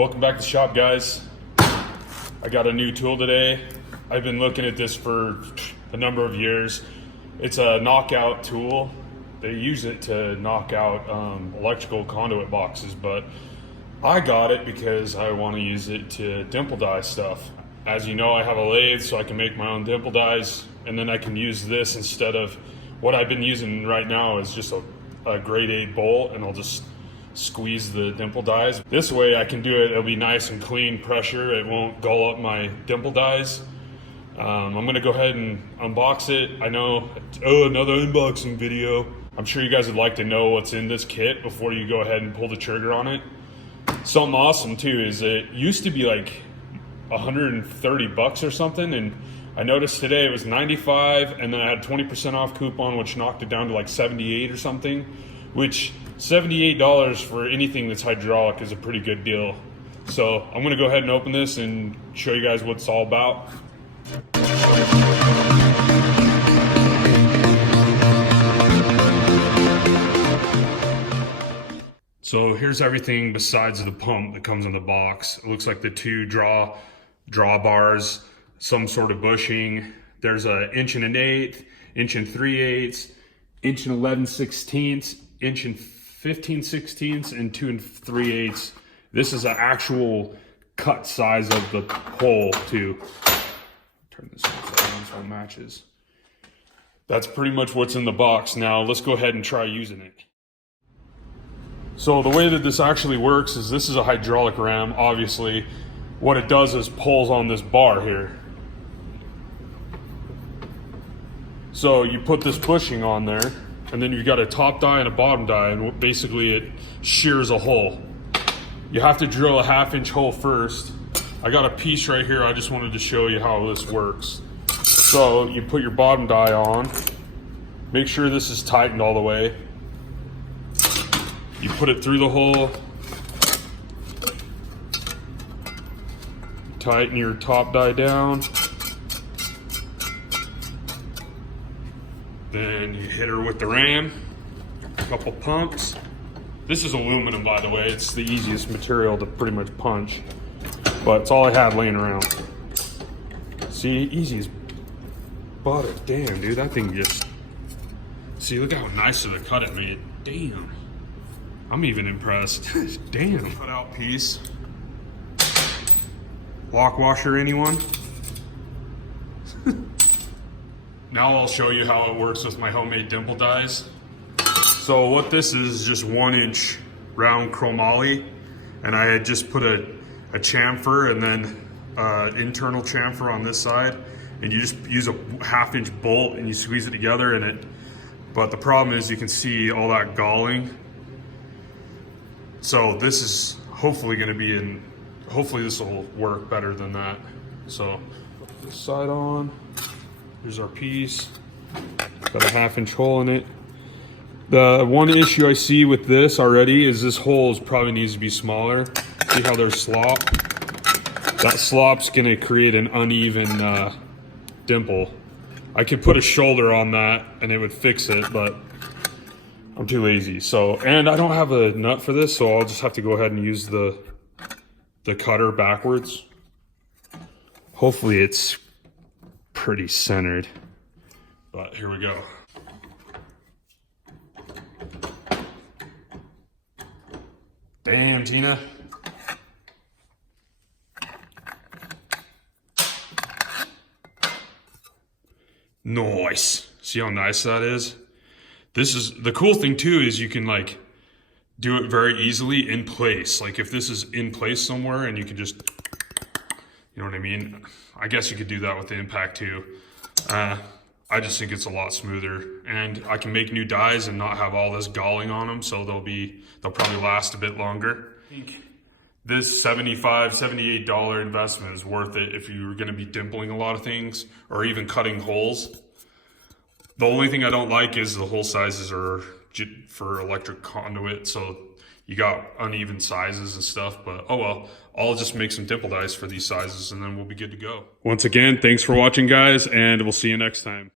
Welcome back to the shop, guys. I got a new tool today. I've been looking at this for a number of years. It's a knockout tool. They use it to knock out electrical conduit boxes, but I got it because I want to use it to dimple dye stuff. As you know, I have a lathe, so I can make my own dimple dyes, and then I can use this instead of what I've been using right now is just a grade 8 bolt, and I'll just squeeze the dimple dyes. This way I can do it, it'll be nice and clean pressure. It won't gull up my dimple dyes. I'm gonna go ahead and unbox it. I know, another unboxing video. I'm sure you guys would like to know what's in this kit before you go ahead and pull the trigger on it. Something awesome too is it used to be like 130 bucks or something, and I noticed today it was 95, and then I had a 20% off coupon which knocked it down to like 78 or something, which $78 for anything that's hydraulic is a pretty good deal. So I'm gonna go ahead and open this and show you guys what it's all about. So here's everything besides the pump that comes in the box. It looks like the two draw bars, some sort of bushing. There's an 1 1/8, 1 3/8, 1 11/16, 1 15/16, and 2 3/8. This is an actual cut size of the hole too. Turn this on so it matches. That's pretty much what's in the box. Now let's go ahead and try using it. So the way that this actually works is this is a hydraulic ram. Obviously, what it does is pulls on this bar here. So you put this bushing on there, and then you've got a top die and a bottom die, and basically it shears a hole. You have to drill a 1/2-inch hole first. I got a piece right here. I just wanted to show you how this works. So you put your bottom die on. Make sure this is tightened all the way. You put it through the hole. Tighten your top die down. Then you hit her with the ram. A couple pumps. This is aluminum, by the way. It's the easiest material to pretty much punch, but it's all I had laying around. See, easy as butter. Damn, dude, that thing just... See, look how nice of a cut it made. Damn. I'm even impressed. Damn. Cut out piece. Lock washer, anyone? Now I'll show you how it works with my homemade dimple dyes. So what this is just 1-inch round chromoly, and I had just put a chamfer and then internal chamfer on this side, and you just use a 1/2-inch bolt and you squeeze it together in it. But the problem is you can see all that galling. So this is hopefully going to be in, hopefully this will work better than that. So put this side on. Here's our piece. Got a 1/2-inch hole in it. The one issue I see with this already is this hole probably needs to be smaller. See how there's slop? That slop's gonna create an uneven dimple. I could put a shoulder on that and it would fix it, but I'm too lazy. So, and I don't have a nut for this, so I'll just have to go ahead and use the cutter backwards. Hopefully it's pretty centered, but here we go. Damn, Tina. Nice. See how nice that is? This is the cool thing too, is you can like do it very easily in place. Like if this is in place somewhere and you can just, you know what I mean? I guess you could do that with the impact too. I just think it's a lot smoother, and I can make new dyes and not have all this galling on them, so they'll probably last a bit longer. I think this $75, $78 investment is worth it if you're gonna be dimpling a lot of things or even cutting holes. The only thing I don't like is the hole sizes are for electric conduit, so you got uneven sizes and stuff, but oh well. I'll just make some dimple dyes for these sizes and then we'll be good to go. Once again, thanks for watching, guys, and we'll see you next time.